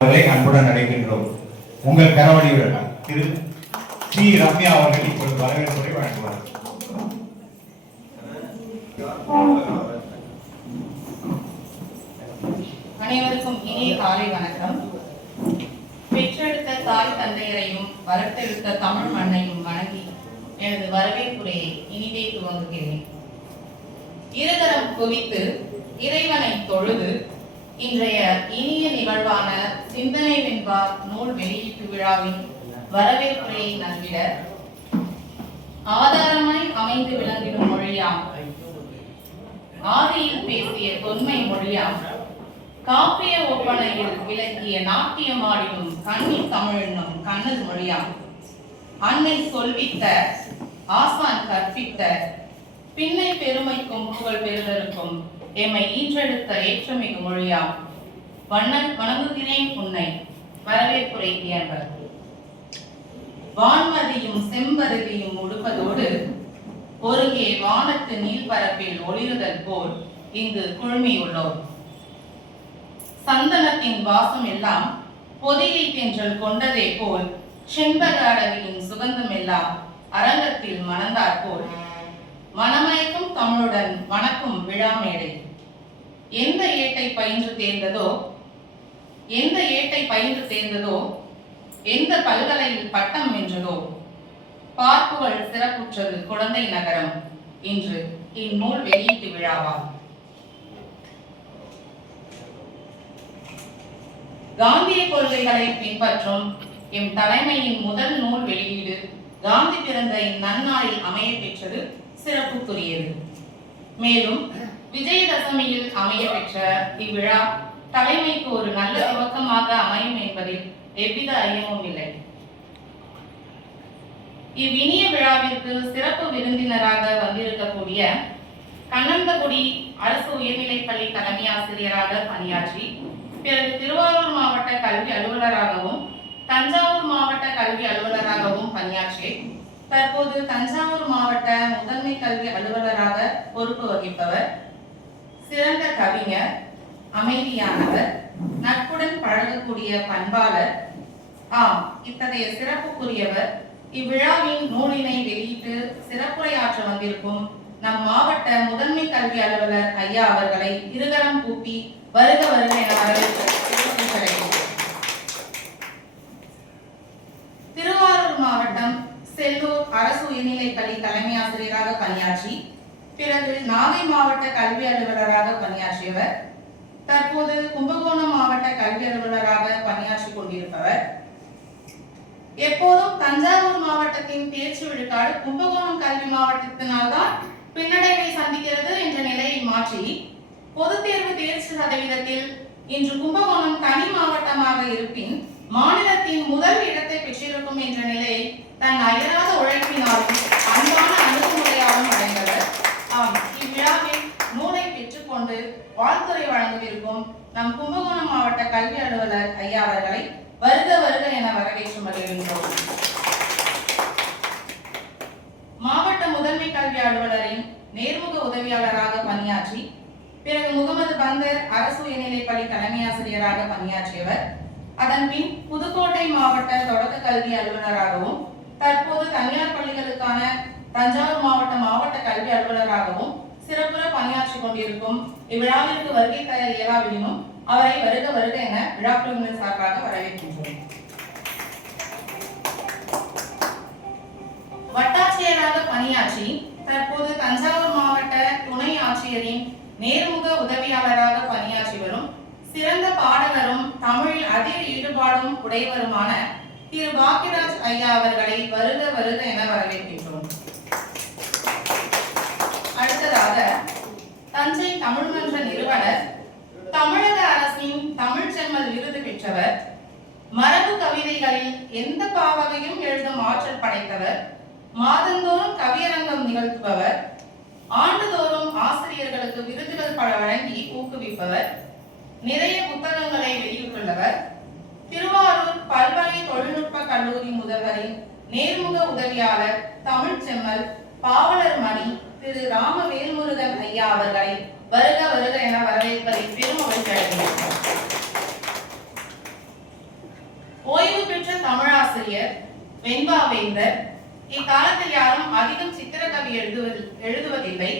அன்புடன் அழைக்கின்றோம். உங்கள் கரவடியுடன் திரு சி ரம்யா அவர்கள் இப்பொழுது வரவேற்புரை வழங்குவார். அனைவருக்கும் இனிய காலை வணக்கம். பெற்றெடுத்த தாய் தந்தையரையும் வளர்த்தெடுத்த தமிழ் மண்ணையும் வணங்கி எனது வரவேற்புரையை இனிதே துவங்குகிறேன். இருதரம் குவித்து இறைவனை தொழுது இன்றைய இனிய நிகழ்வான சிந்தனை வெண்பா நூல் வெளியீட்டு விழாவின் வரவேற்புரையை நல்கிட ஆதாரமாய் அமைந்து விளங்கிடும் மொழியாம், ஆதியில் பேசிய தொன்மை மொழியாம், காப்பிய ஒப்பனையில் விளக்கிய நாட்டியமாடிடும் கண்ணி தமிழனும் கண்ணது மொழியாம், அன்னை சொல்வித்த ஆசான் கற்பித்த பின்னை பெருமைக்கும் புகழ் பெறுதலுக்கும் எம்மை ஈன்றெடுத்த ஏற்றமிகு மொழியாம், வணங்குகிறேன் உன்னை. வரவேற்புரை என்பர். வான்மதியும் செம்பருதியும் உடுப்பதோடு ஒருங்கே வானத்து நீள்பரப்பில் ஒளிருதல் போல் இங்கு குழுமியுள்ளோர். சந்தனத்தின் வாசம் எல்லாம் பொதிகை தென்றல் கொண்டதே போல் செண்பக அடவியின் சுகந்தம் எல்லாம் அரங்கத்தில் மணந்தாற் போல் மனமயக்கும் தமிழுடன் வணக்கும் விழா மேடை. எந்த ஏட்டை பயின்று தேர்ந்ததோ, எந்த பல்கலையில் பட்டம் வென்றதோ, பார்ப்புகள் சிறப்புற்றது குழந்தை நகரம் இன்று இந்நூல் வெளியீட்டு விழாவால். காந்திய கொள்கைகளை பின்பற்றும் எம் தலைமையின் முதல் நூல் வெளியீடு காந்தி பிறந்த இந்நன்னாளில் அமைய பெற்றது சிறப்புக்குரியது. மேலும் விஜயதசமியில் அமைய பெற்ற இவ்விழா தலைமைக்கு ஒரு நல்ல துவக்கமாக அமையும் என்பதில் எவ்வித ஐயமும் இல்லை. இவ்வினிய விழாவிற்கு சிறப்பு விருந்தினராக வந்திருக்கக்கூடிய கண்ணந்தகுடி அரசு உயர்நிலைப்பள்ளி தலைமை ஆசிரியராக பணியாற்றி பிறகு திருவாரூர் மாவட்ட கல்வி அலுவலராகவும் தஞ்சாவூர் மாவட்ட கல்வி அலுவலராகவும் பணியாற்றி தற்போது தஞ்சாவூர் மாவட்ட முதன்மை கல்வி அலுவலராக பொறுப்பு வகிப்பவர், சிறந்த கவிஞர், அமைதியானவர், நட்புடன் பழகக்கூடிய பண்பாளர், இத்தகைய சிறப்புக்குரியவர். இவ்விழாவின் நூலினை வெளியிட்டு சிறப்புரையாற்ற வந்திருக்கும் நம் மாவட்ட முதன்மை கல்வி அலுவலர் ஐயா அவர்களை இருகரம் கூப்பி வருக வருக என வரவேற்கிறேன். திருவாரூர் மாவட்டம் செல்லூர் அரசு உயர்நிலைப்பள்ளி தலைமை ஆசிரியராக பணியாற்றி பிறகு நாகை மாவட்ட கல்வி அலுவலராக பணியாற்றியவர், தற்போது கும்பகோணம் மாவட்ட கல்வி அலுவலராக பணியாற்றி கொண்டிருப்பவர். எப்போதும் தஞ்சாவூர் மாவட்டத்தின் தேர்ச்சி விழுக்காடு கும்பகோணம் கல்வி மாவட்டத்தினால்தான் பின்னடைவை சந்திக்கிறது என்ற நிலையை மாற்றி பொதுத் தேர்வு தேர்ச்சி சதவீதத்தில் இன்று கும்பகோணம் தனி மாவட்டமாக இருப்பின் மாநிலத்தின் முதல் இடத்தை பெற்றிருக்கும் என்ற நிலையை தன் அயராத உழைப்பினாலும் அன்பான அணுகுமுறையாலும் அடைந்தவர். இவ்விழாவில் நூலை பெற்றுக்கொண்டு வாழ்த்துறை வழங்கவிருக்கும் நம் கும்பகோணம் மாவட்ட கல்வி அலுவலர் ஐயா அவர்களை வருக வருக என வரவேற்று வருகின்றோம். மாவட்ட முதன்மை கல்வி அலுவலரின் நேர்முக உதவியாளராக பணியாற்றி பிறகு முகமது பந்தர் அரசு உயர்நிலைப்பள்ளி தலைமை ஆசிரியராக பணியாற்றியவர். அதன் பின் புதுக்கோட்டை மாவட்ட தொடக்க கல்வி அலுவலராகவும் தற்போது தனியார் பள்ளிகளுக்கான தஞ்சாவூர் மாவட்ட கல்வி அலுவலராகவும் சிறப்புற பணியாற்றி கொண்டிருக்கும் இவ்விழாவிற்கு வருகை தர இயலாவிடனும் அவரை வருக வருக என விழா குழுவினர் சார்பாக வரவேற்கின்றோம். வட்டாட்சியராக பணியாற்றி தற்போது தஞ்சாவூர் மாவட்ட துணை ஆட்சியரின் நேர்முக உதவியாளராக பணியாற்றி வரும் சிறந்த பாடகரும் தமிழில் அதிக ஈடுபாடும் உடையவருமான திரு பாக்கியராஜ் ஐயா அவர்களை வருக வருக என வரவேற்கின்றோம். அடுத்ததாக தஞ்சை தமிழ் மன்ற நிறுவனர், தமிழக அரசின் தமிழ் செம்மல் விருது பெற்றவர், மரபு கவிதைகளில் எந்த பாவகையும் எழுதும் ஆற்றல் படைத்தவர், மாதந்தோறும் கவியரங்கம் நிகழ்த்துபவர், ஆண்டுதோறும் ஆசிரியர்களுக்கு விருதுகள் பல வழங்கி ஊக்குவிப்பவர், நிறைய புத்தகங்களை வெளியிட்டுள்ளவர், திருவாரூர் பல்வகை தொழில்நுட்ப கல்லூரி முதல்வரின் நேர்முக உதவியாளர், தமிழ் செம்மல் பாவலர் மணி திரு ராமவேல்முருகன் ஐயா அவர்களை வருக வருக என வரவேற்பதை பெரும் மகிழ்ச்சி அடைகிறேன். புகழ்பெற்ற தமிழாசிரியர் வெண்பா வேந்தர். இக்காலத்தில் யாரும் அதிகம் சித்திரக்கவி எழுதுவதில்லை.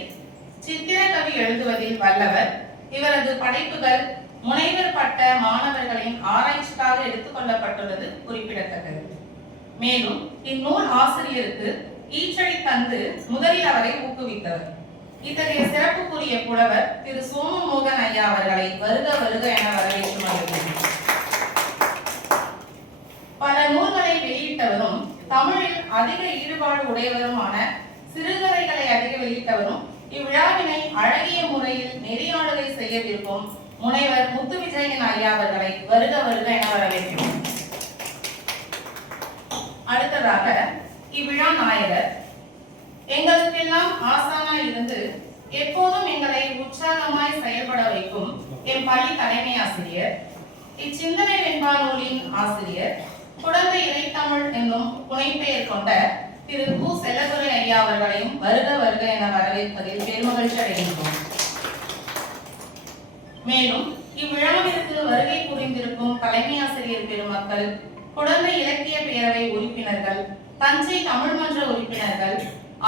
சித்திரக்கவி எழுதுவதில் வல்லவர். இவரது படைப்புகள் முனைவர் பட்ட மாணவர்களின் ஆராய்ச்சிக்காக எடுத்துக் கொள்ளப்பட்டுள்ளது குறிப்பிடத்தக்கது. மேலும் இந்நூல் ஆசிரியருக்கு ஈற்றடி தந்து முதலில் அவரை ஊக்குவித்தவர். இத்தகைய சிறப்புக்குரிய புலவர் திரு சோமமோகன் ஐயா அவர்களை வருக வருக என வரவேற்று வருகிறேன். பல நூல்களை வெளியிட்டவரும் தமிழில் அதிக ஈடுபாடு உடையவருமான சிறுகதைகளை அதிக வெளியிட்டவரும் இவ்விழாவினை அழகிய முறையில் நெறியாளுகை செய்யவிருக்கும் முனைவர் முத்துவிஜயன் ஐயா அவர்களை வருக வருக என வரவேற்கிறோம். அடுத்ததாக இவ்விழா நாயகர் எங்களுக்கெல்லாம் ஆசானாய் இருந்து எப்போதும் எங்களை உற்சாகமாய் செயல்பட வைக்கும் என் பள்ளி தலைமை ஆசிரியர், இச்சிந்தனை வெண்பா நூலின் ஆசிரியர், குழந்தை இறைத்தமிழ் என்னும் புனைப்பெயர் கொண்ட திரு கு செல்லதுரை ஐயா அவர்களையும் வருக வருக என வரவேற்பதில் பெருமகிழ்ச்சி அடைகின்றோம். மேலும் இவ்விழாவிற்கு வருகை புரிந்திருக்கும் தலைமை ஆசிரியர் பெருமக்கள், குழந்தை இலக்கிய பேரவை உறுப்பினர்கள், தஞ்சை தமிழ் மன்ற உறுப்பினர்கள்,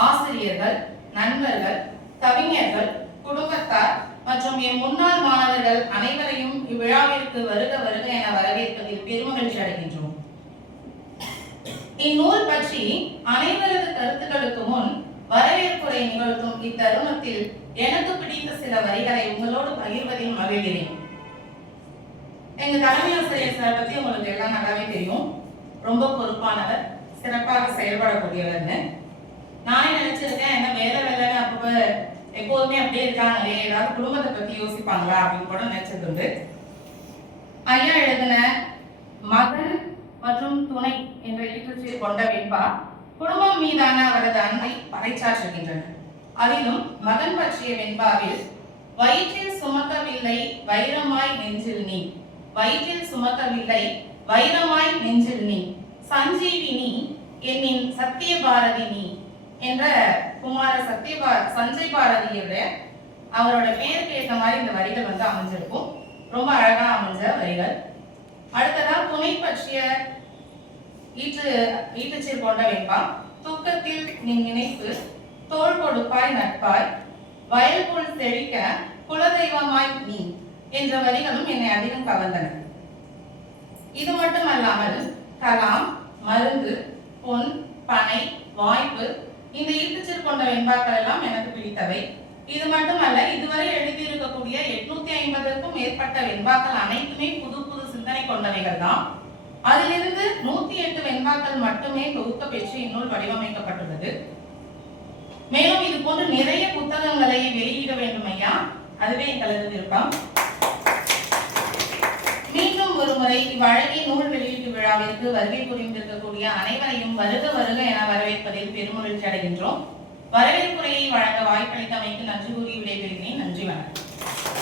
ஆசிரியர்கள், நண்பர்கள், கவிஞர்கள், குடும்பத்தார் மற்றும் என் முன்னாள் மாணவர்கள் அனைவரையும் இவ்விழாவிற்கு வருக வருக என வரவேற்பதில் பெருமகிழ்ச்சி அடைகின்றோம். இந்நூல் பற்றி அனைவரது கருத்துக்களுக்கு முன் வரவேற்புரை நிகழ்த்தும் இத்தருணத்தில் எனக்கு பிடித்த சில வரிகளை உங்களோடு பகிர்வதில் மகிழ்கிறேன். எங்க தலைமை ஆசிரியர் சார் பத்தி உங்களுக்கு எல்லாம் நல்லாவே தெரியும். ரொம்ப பொறுப்பானவர், சிறப்பாக செயல்படக்கூடியவர்னு நானே நினைச்சிருக்கேன். என்ன வேலை அப்ப எப்போதுமே அப்படியே இருக்காங்களே, ஏதாவது குடும்பத்தை பத்தி யோசிப்பாங்களா அப்படின்னு கூட நினைச்சது. ஐயா எழுதின மகன் மற்றும் துணை என்ற ஈட்டுச்சீர் கொண்ட வெண்பா குடும்பம் மீதான அவரது அன்பை பறைசாற்றுகின்றன. அதிலும் மகன் பற்றிய வெண்பாவில் வயிற்றில் சுமக்கவில்லை வைரமாய் நெஞ்சில் நீ, வயிற்றில் சுமக்கவில்லை வைரமாய் நெஞ்சில் நீ, சஞ்சீவினி என்னின் சத்திய பாரதி நீ என்ற குமார சஞ்சய் பாரதியோட அவரோட பேருக்கு ஏற்ற மாதிரி இந்த வரிகள் அமைஞ்சிருக்கும். ரொம்ப அழகா அமைஞ்ச வரிகள். அடுத்ததா துணை பற்றிய ஈட்டுச்சீர் கொண்ட வெண்பா. துக்கத்தில் நீ நினைப்பு தோள் கொடுப்பாய் நட்பாய், வயல் போல் செழிக்க குலதெய்வமாய் நீ என்ற வரிகளும் என்னை அதிகம் கவர்ந்தன. இது மட்டுமல்லாமல் கலாம், மருந்து, பொன், பனை, வாய்ப்பு இந்த ஈட்டுச்சீர் கொண்ட வெண்பாக்கள் எல்லாம் எனக்கு பிடித்தவை. இது மட்டுமல்ல, இதுவரை எழுதியிருக்கக்கூடிய 850க்கும் மேற்பட்ட வெண்பாக்கள் அனைத்துமே புது புது சிந்தனை கொண்டவைகள் தான். அதிலிருந்து 108 வெண்பாக்கள் மட்டுமே தொகுக்க பெற்று இந்நூல் வடிவமைக்கப்பட்டுள்ளது. மேலும் இது போன்று நிறைய புத்தகங்களை வெளியிட வேண்டும் ஐயா, அதுவே எங்களது விருப்பம். மீண்டும் ஒரு முறை இவ்வழகிய நூல் வெளியீட்டு விழாவிற்கு வருகை புரிந்திருக்கக்கூடிய அனைவரையும் வருக வருக என வரவேற்பதில் பெருமகிழ்ச்சி அடைகின்றோம். வரவேற்புரையை வழங்க வாய்ப்பளித்தமைக்கு நன்றி கூறி விடைபெறுகிறேன். நன்றி, வணக்கம்.